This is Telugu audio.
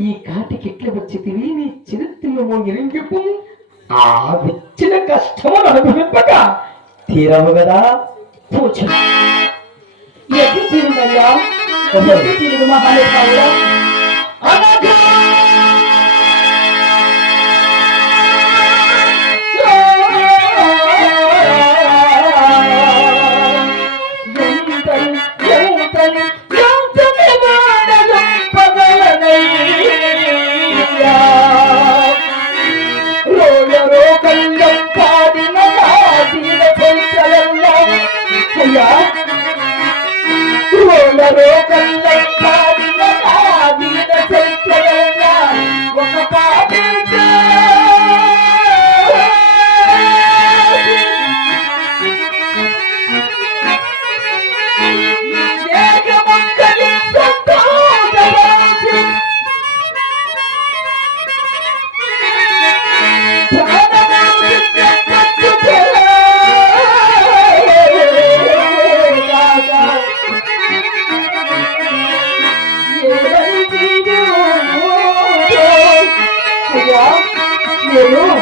ఈ కాటికి ఎట్లా వచ్చితివి నీ చరిత్రలో ఇరింగిపు ఆ వచ్చిన కష్టమును అనుభవింపక తీరవు కదా పూజ ఎట్లు తీరుమయ్యా ఎట్లు తీరు మహానుభావుడా అనగా నేను